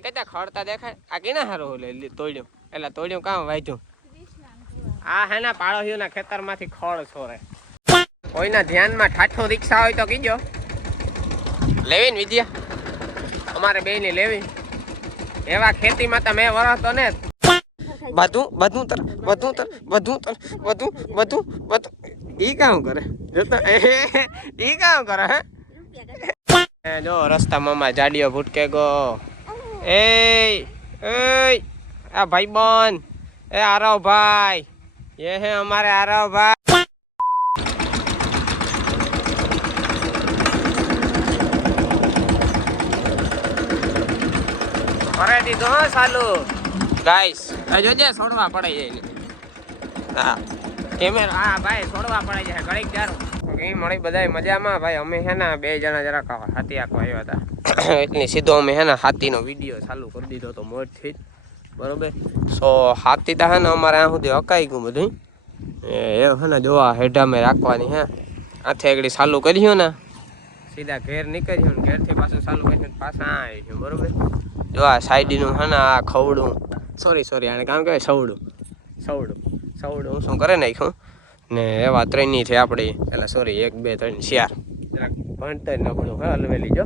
કતા ખડતા દેખાય આ કેના હારો લે તોડ્યું એટલે તોડ્યું કામ વાંચ્યું આ હે ને પાડોશીઓના ખેતરમાંથી ખડ છોરે કોઈના ધ્યાનમાં ઠાઠો રિક્ષા હોય તો કીજો લેવી ને વિદ્યા અમારે બે ની લેવી એવા ખેતીમાં તો મેં વરસતો ને બધું ઈ કામ કરે જોતો ઈ કામ કરે હે જો રસ્તામાં માં જાડીઓ ભૂટકે ગો એ આ ભાઈ બોન એ આરવ ભાઈ ये है हमारे आरव भाई अरे दीदो सालू गाइस જોજે છોડવા પડે જાય હા કેમેરા હા ભાઈ છોડવા પડે જાય ઘડીક જારો કે મળી બધાય મજામાં ભાઈ અમે હે ને બે જણા જરા હાથી આખો આવ્યા હતા એટલી સીધો અમે હે ને હાથીનો વિડિયો ચાલુ કરી દીધો તો મોટથી બરોબર સો હાથી તા હે ને અમારે આ સુધી હકાઈ ગયું બધું એ હે ને જોવા હેઠા મેં રાખવાની હે આથી આગળ ચાલુ કર્યું ને સીધા ઘેર નીકળ્યું ને ઘેરથી પાછું ચાલુ કર્યું પાછા આવ્યું બરોબર જો આ સાઈડનું હે ને આ ખવડું સોરી આને કામ કહેવાય સવડું શું કરે નાખ્યું ને એવા ત્રણની છે આપણી એટલે સોરી 1 2 3 4 જરાક ભણતર નબળું હે હલવેલી જો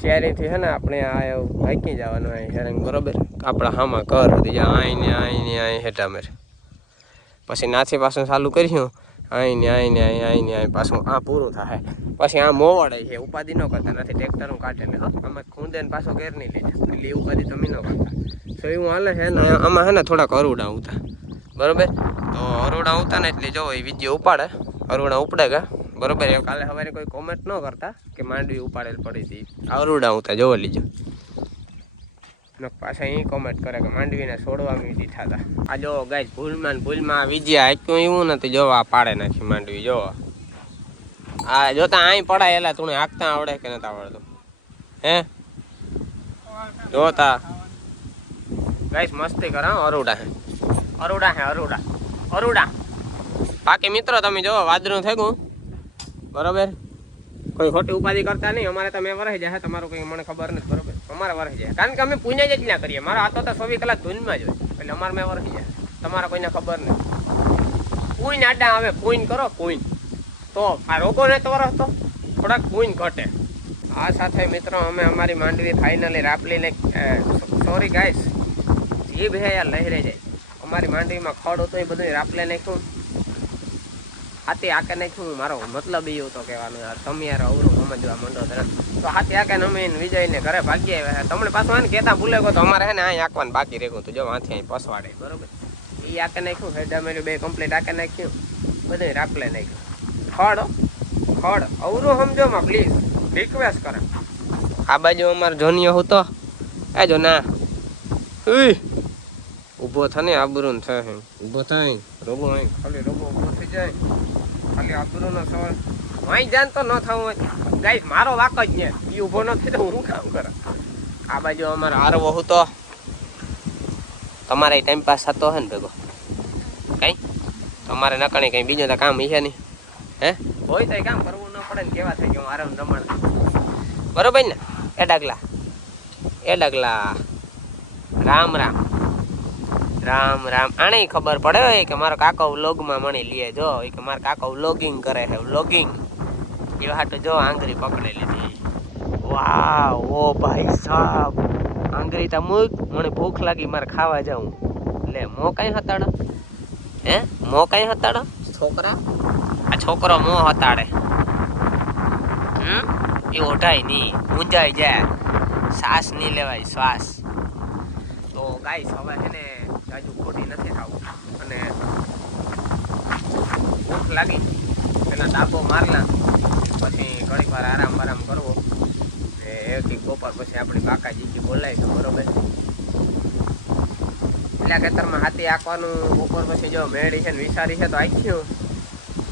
શેરીથી હે ને આપણે આ હાકી જવાનું હોય હેરંગ બરોબર આપણા હામાં ઘર હતી આઈને હેઠા મેર પછી નાથી પાછું ચાલુ કર્યું આઈને પાછું આ પૂરું થાય પછી આ મોવાડે છે ઉપાધિ ન કરતા નથી ટ્રેક્ટરનું કાઢે ને આમાં ખૂંદે ને પાછો ઘેર નહીં લીધા એટલે એ ઉપાધિ તમે ન કરતા તો એવું હાલે છે ને આમાં હે ને થોડાક અરુડા ઉતા બરોબર તો અરુડા ઉતા ને એટલે જો એ વિડીયો ઉપાડે અરુડા ઉપડે ગયા બરોબર એ કાલે સવારે કોઈ કોમેન્ટ ન કરતા કે માંડવી ઉપાડેલ પડી હતી અરુડા ઉતા જોવા લીજો પાછા એ કોમેન્ટ કરે કે માંડવીને છોડવા દીધા હતા આ જો ગાય ભૂલમાં વિજયા આક્યું એવું નથી જોવા પાડે નાખી માંડવી જોવા આ જોતા અહીં પડાય એલા તું હાંકતા આવડે કે નથી આવડતું હે જોતા ગાઈસ મસ્તી કરે અરુડા બાકી મિત્રો તમે જો વાદળું થઈ ગયું બરોબર કોઈ ખોટી ઉપાધિ કરતા નહીં અમારે તમે વરાઈ જાય તમારું કંઈ મને ખબર નથી બરોબર અમારે વરાઈ જાય કારણ કે અમે પુણ્ય જ ના કરીએ મારા હાથો તો 24 કલાક ધૂનમાં જ હોય એટલે અમારે મેં વરાઈ જાય તમારા કોઈને ખબર નથી પૂન આડા આવે પૂન કરો પૂન તો આ રોગો ને તો વરસતો થોડાક પૂન ઘટે આ સાથે મિત્રો અમે અમારી માંડવી ફાઇનલી રાપલીને સોરી ગાઈસ જીભ હે યાર લહેરે જાય અમારી માંડવીમાં ખડ હતો એ બધું રાપલે નાખ્યું હાથી આકે નાખ્યું મારો મતલબ એવું તો કહેવાનું યાર તમે યાર અવરું સમજવા માંડો તો હાથી આકે નમીને વિજયને ઘરે ભાગી આવ્યા તમને પાછું આને કહેતા ભૂલે ગયો તો અમારે હે ને અહીં આંકવાનું બાકી રહેવું તો જો હાથી અહીં પસવાડે બરોબર એ આકે નાખ્યું હેડા મેળ્યું બે કમ્પ્લીટ આકે નાખ્યું બધું રાપલે નાખ્યું ખડ અવરું સમજો માં પ્લીઝ રિક્વેસ્ટ કરે આ બાજુ અમારે જોનિયો હતો એ જો ના ઊભો થને આબરૂન થાય ઊભો થાય રોબો અહીં ખાલી રોબો ઊભો થઈ જાય ખાલી આબરૂનો સવાલ અહીં જાન તો ન થવું હોય ગાઈસ મારો વાક જ ને એ ઊભો ન થઈ તો હું કામ કરા આ બાજુ અમારે હારવો હતો તમારે ટાઈમ પાસ થતો હે ને ભેગો કઈ તમારે નકણી કઈ બીજું તો કામ છે નહીં હે હોય તો કામ કરવું ન પડે ને કેવા થાય કે હું આરામ રમણ બરોબર ને એ ડગલા રામ આને ખબર પડે હોય કે મારો કાકા વ્લોગમાં મણી લે જો કે મારા કાકા વ્લોગિંગ કરે છે વ્લોગિંગ એ હાટું જો આંગળી પકડી લીધી વાહ ઓ ભાઈ સાહેબ આંગળી તા મૂક મને ભૂખ લાગી મારે ખાવા જાઉં લે મો કઈ હતાડો છોકરા આ છોકરો મો હતાડે એ ઓઢાય નહીં ઊંઝાઈ જાય શ્વાસ નહીં લેવાય શ્વાસ તો ગાઈસ હવે છે ને હજુ ખોટી નથી થવું અને ભૂખ લાગી એના ડાબો મારલા પછી ઘણી વાર આરામ કરવો એક બપોર પછી આપણી કાકાજી બોલાય છે બરોબર એટલે ખેતરમાં હાથી આંકવાનું બપોર પછી જો મેળી છે ને વિચારી છે તો આખ્યું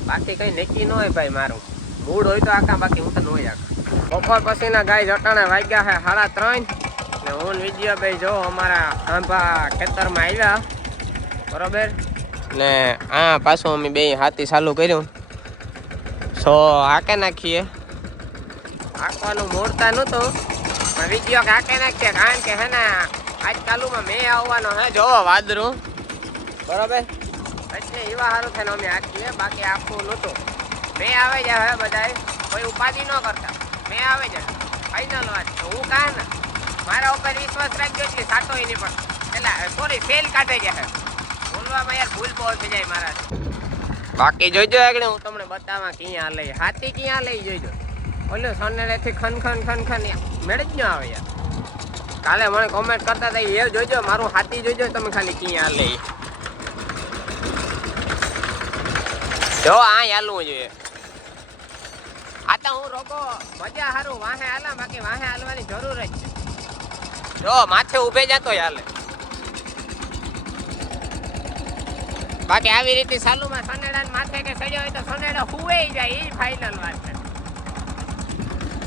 બાકી કઈ નક્કી ન હોય ભાઈ મારું મૂડ હોય તો આખા બાકી હું તો ન હોય આખા બપોર પછીના ગાય જટાણા વાગ્યા છે 3:30 ને હું વિજય ભાઈ જો અમારા આંબા ખેતરમાં આવ્યા બરોબર ને આ પાછું અમે બે હાથી ચાલુ કર્યું સો હાકે નાખીએ આંકવાનું મોડતા નહોતું પણ વિડીયો કાકે નાખશે કારણ કે હે ને આજકાલુમાં મેં આવવાનો હે જોવો વાદરું બરોબર એટલે એવા સારું થાય ને અમે આખીએ બાકી આખું નહોતું મેં આવે જાય હવે બધા કોઈ ઉપાધિ ન કરતા મેં આવે જાય ફાઈનલ વાત તો હું કાં ને મારા ઉપર વિશ્વાસ રાખજો એટલે સાતો એની પણ એટલે સોરી ફેલ કાઢે જાય બોલવામાં યાર ભૂલ બહુ થઈ જાય મારા બાકી જોઈજો આગળ હું તમને બતાવવા ક્યાં લઈ હાથી ક્યાં લઈ જોઈજો ઓલું સનેડેથી ખન મેળ જ ન આવે યાર કાલે મને કોમેન્ટ કરતા હતા એ જોઈજો મારું હાથી જોઈજો તમે ખાલી ક્યાં લઈ જો આ હાલવું જોઈએ આ તો હું રોકો મજા હારું વાહે હાલા બાકી વાહે હાલવાની જરૂર જ છે જો માથે ઉભે જતો હાલે બાકી આવી રીતે સાલુમાં સનેડા માથે કે સડ્યો હોય તો સનેડો હુવે જાય એ ફાઇનલ વાત છે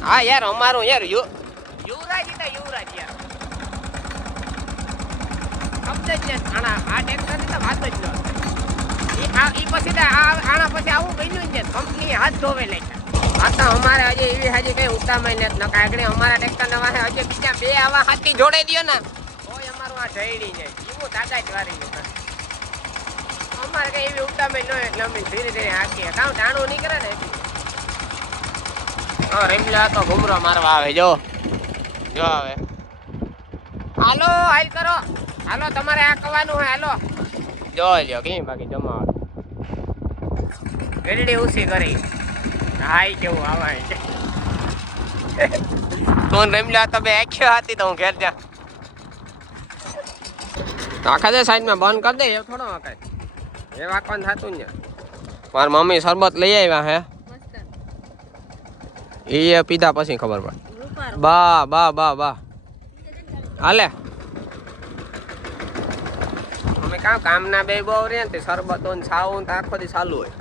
હા યાર અમારું યાર યુવરાજ તો યુવરાજ યાર શબ્દ જ આના આ ટેક્સરની તો વાત જ ન ઈ પછી આના પછી આવું બન્યું છે કંપની હાથ ધોવે લે આ તો અમારે હજી એવી હજી કઈ ઉતામય નથી નકા આગળ અમારા ટ્રેક્ટર ના વાહે હજી બીજા બે આવા હાથી જોડે દયો ને તોય અમારું આ જઈડી જાય એવું દાદા જ વારી અમારે કઈ એવી ઉતામય ન એટલે અમે ધીરે ધીરે હાકીએ કામ ટાણું નહીં કરે ને રેમલા તો ઘુમરો મારવા આવે જો આવે હાલો હાલ કરો હાલો તમારે આ કવાનું હોય હાલો જો કઈ બાકી જમા ગરડી ઉસી કરી હાઈ કેવું આવાય તો રેમલા તો બે આખ્યો હતી તો હું ઘેર જા આખા દે સાઈડમાં બંધ કરી દે એ થોડો વાકાય એ વાકવાનું થતું ને મારી મમ્મી શરબત લઈ આવ્યા હે એ પીધા પછી ખબર પડે બા હાલે અમે કામના બે બહુ રે ને શરબતો ને છાવું તો આખો દી ચાલુ હોય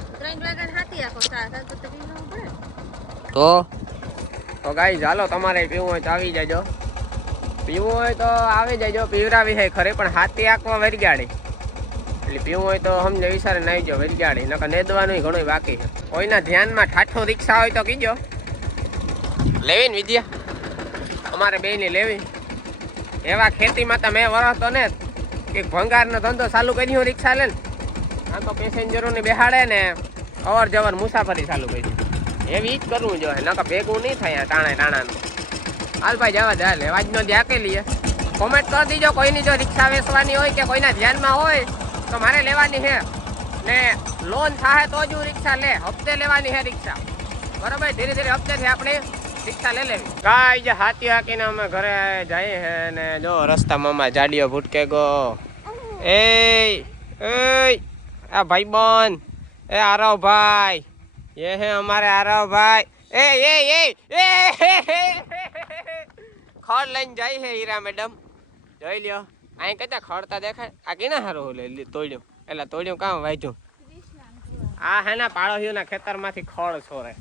તો ગાઈ ચાલો તમારે પીવું હોય તો આવી જાજો પીવું હોય તો આવી જાજો પીવરાવી છે ખરે પણ હાથી આંકવા વરગાડી એટલે પીવું હોય તો સમજો વિચારે નાઈ જો વરગાડી નકર નેદવાનું ઘણું બાકી છે કોઈના ધ્યાનમાં ઠાઠો રિક્ષા હોય તો કીજો લેવી ને વિદ્યા અમારે બેની લેવી એવા ખેતીમાં તો મેં વરસતો ને કે ભંગારનો ધંધો ચાલુ કર્યો રિક્ષા લે ને આ તો પેસેન્જરોને બેહાડે ને અવર જવર મુસાફરી ચાલુ કરી એવી જ કરવું જોઈએ નકર ભેગું નહીં થાય ટાણાનું હાલ ભાઈ જવા દે હાલ વાજનો જ્યાં કે લઈએ કોમેન્ટ કરી દીજો કોઈની જો રિક્ષા વેચવાની હોય કે કોઈના ધ્યાનમાં હોય તો મારે લેવાની છે ને લોન થાય તો જ રિક્ષા લે હપ્તે લેવાની છે રિક્ષા બરાબર ધીરે ધીરે હપ્તેથી આપણે રિક્ષા લઈ લેવી કાંઈ જે હાથી હાકીને અમે ઘરે જઈએ છે ને જો રસ્તામાં જાડીઓ ભૂટકે ગો એ આ ભાઈબંધ એ આરવ ભાઈ ये है हमारे आरव भाई ए खड़ लઈને જાય છે હીરા મેડમ જોઈ લ્યો અહીં કતા ખડતા દેખાય આ કેના હારો તોડ્યું એટલે તોડ્યું કામ વાંચ્યું આ હે ને પાડોશીઓના ખેતરમાંથી ખડ સોરે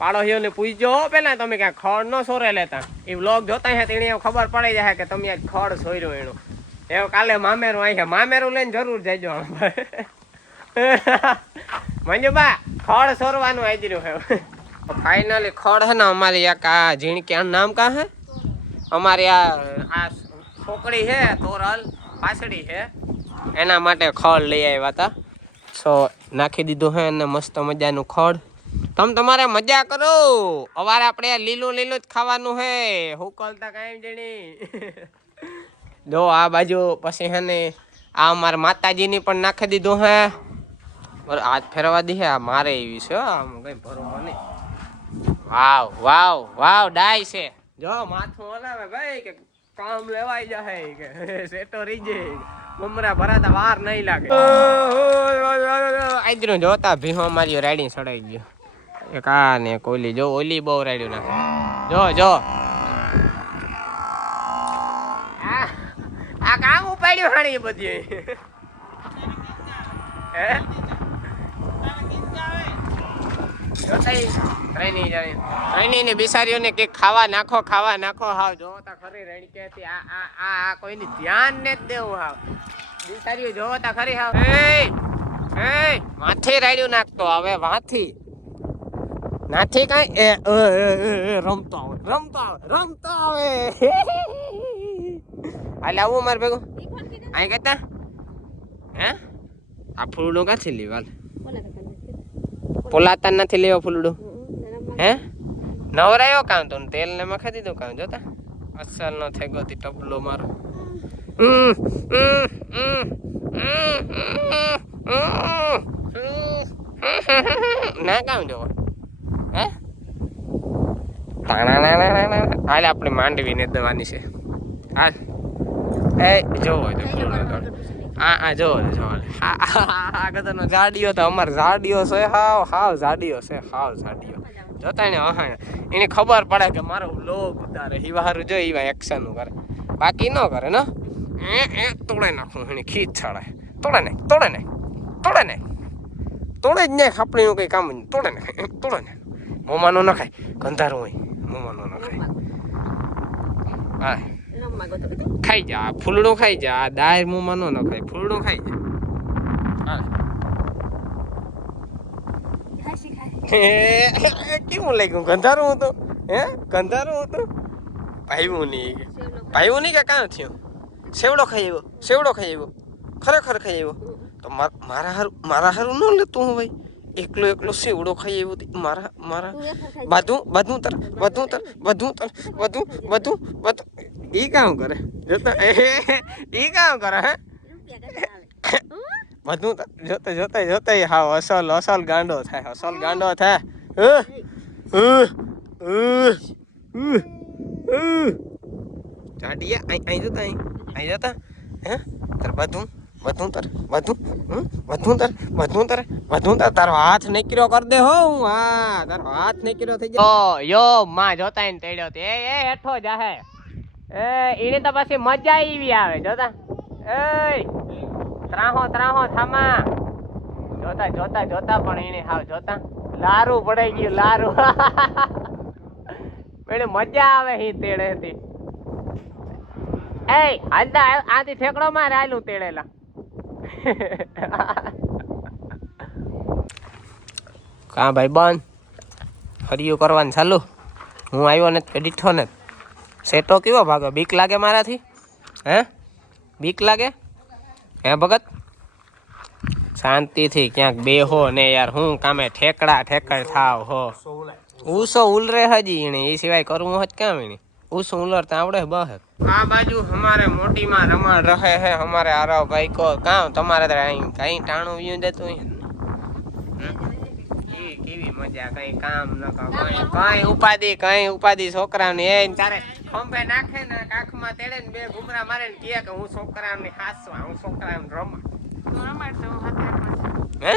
પાડોશીઓને પૂછજો પેલા તમે ક્યાં ખડ ન સોરે લેતા એ વ્લોગ જોતા હે તેને ખબર પડી જાય કે તમે આજ ખડ સોર્યું એનું એવું કાલે મામેરું અહીં મામેરું લઈને જરૂર જજો મંજુબા खड़ सोरवानु आजरू है फाइनली खड़ है ना हमारे यहाँ का झीण क्या नाम का है हमारे यहाँ छोकड़ी है तोरल पासड़ी है एना माटे खड़ लई आव्या था सो नाखी दीधुं है ने मस्त मजानुं खड़ तम तमारे मजा करो अवारे आपणे लीलू लीलू ज खावानुं है हुकलता काई जणी जो आ बाजू पछी है ने आ अमार माताजीनी पण नाखी दीधुं है और आज फेरवा दी है आ मारे एवी छे आम कई भरोसा नहीं वाव वाव वाव डाई से जो माथुं हलावे भाई के काम लेवाई जाए के सेटो रीजे ममरा भराता वार नहीं लागे आजरो जोता भीहो मारी राइडिंग सड़ाई गयो एक आ ने कोली जो ओली बહુ રાડ્યું નાખે જો આ કામ ઉપાડ્યું હાણી બધી હે ની બિસારીઓને કે ખાવા નાખો હાવ જોતા ખરી રણકે આ કોઈની ધ્યાન ને જ દેવું હાવ બિસારીઓ જોતા ખરી હાવ એ માથે રાડ્યું નાખતો હવે વાથી નાથી કઈ રમતો આવે રમતો આવે હાલે આવું મારે ભેગું અહીં કહેતા હે આ ફૂલડું ક્યાંથી લેવા પોલાતા નથી લેવા ફૂલડું હે નવરાયો કામ તો તેલ ને મખા દીધું કામ જોતા અસલ નો થઈ ગયો ટબલો મારો ના કામ જોવો હે હાલ આપણે માંડવી ને દવાની છે હાલ એ જોવો હા જોવો આ કદાનો જાડીઓ તો અમારે જાડીઓ છે હાવ જાડીઓ છે હાવ જાડીઓ જોતા ને એને ખબર પડે કે મારો લોગ ઉતારે હિવારું જો એવા એક્શન કરે બાકી ન કરે ને તોડે નાખું એને ખીચ છાડે તોડે ને તોડે જ નહીં આપણીનું કંઈ કામ નહીં તોડે ને મોમાનો ન ખાય ગંધારું હોય મોમાનો ન ખાય હા ખાઈ જા ફૂલડું ખાઈ જા દાળ મોમાનો ન ખાય ફૂલડું ખાઈ જા કેવું લાગ્યું ગંધારું હતું હે ગંધારું હતું ભાઈવું નહીં કે કાં થયું સેવડો ખાઈ આવ્યો ખરેખર ખાઈ આવ્યો તો મારા હારું ન લેતું હું ભાઈ એકલો સેવડો ખાઈ આવ્યો મારા બધું ઈ કામ કરે જોતા ઈ કામ કરે હે બધું જોતા હા અસલ ગાંડો થાય ચાડિયા અહીં જોતા હે તાર બધું તારો હાથ નીકળ્યો કર દે હો હું હા તારો હાથ નીકળ્યો થઈ જાય યો માં જોતા ને તેડ્યો તે એ હેઠો જાહે એને તો પછી મજા આવી આવે જોતા એ ત્રાહો થામા જોતા પણ એને હાવ જોતા લારું પડાઈ ગયું લારું એને મજા આવે હી તેડે હતી એ હાલતા આથી ઠેકડો મારે હાલું તેડેલા કા ભાઈ બન હરિયું કરવાનું ચાલુ હું આવ્યો ને દીઠો ને સેટો કેવો ભાગે બીક લાગે મારાથી હે બીક લાગે હે ભગત શાંતિથી ક્યાંક બેહો ને યાર હું કામે ઠેકડ થાવ હો ઉસો ઉલરે હજી એને એ સિવાય કરવું હોત કામ એને ઉસો ઉલરતા આવડે બહે આ બાજુ હમારે મોટી માં રમણ રહે હે હમારે આરાવ ભાઈ કો કામ તમારે કઈ ટાણું વ્યુ દેતું કેવી મજા કઈ કામ ન કઈ ઉપાધિ છોકરાઓને એ તારે ખંભે નાખે ને કાખમાં તેડે ને બે ઘુમરા મારે ને કહે કે હું છોકરાઓને હાસવા હું છોકરાઓને હે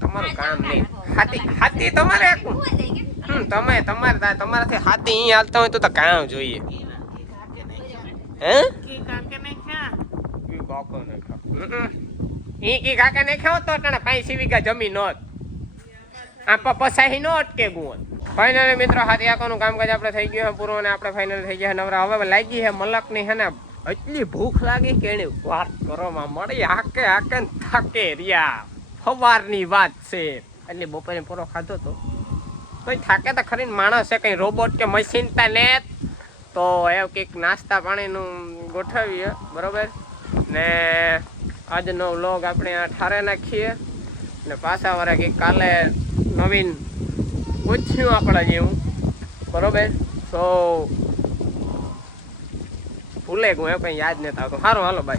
તમારું કામ નહીં હાથી તમારે તમારાથી હાથી અહીં હાલતા હોય તો કામ જોઈએ હે કી કાકા ને ખાવ તો 5 વીઘા જમીન હોત આ પસાહી નો અટકે ગુણ ફાઇનલી મિત્રો હાથિયાકોનું કામકાજ આપણે થઈ ગયું પૂરું અને આપણે ફાઇનલ થઈ ગયા નવરા હવે લાગી હે મલકની હે ને એટલી ભૂખ લાગી કે એની વાત કરવામાં મળી હાકે થાકે રહ્યા સવારની વાત છે એટલે બપોરે પૂરો ખાધો તો થાકે તો ખરી માણસ છે કઈ રોબોટ કે મશીન તા ને તો એવું કંઈક નાસ્તા પાણીનું ગોઠવીએ બરોબર ને આજનો વ્લોગ આપણે આ ઠારે નાખીએ ને પાછા વાળા કંઈક કાલે નવીન પૂછ્યું આપણા જેવું બરોબર તો ભૂલે ગયું એવું કંઈ યાદ નથી આવતું સારું હાલો બાય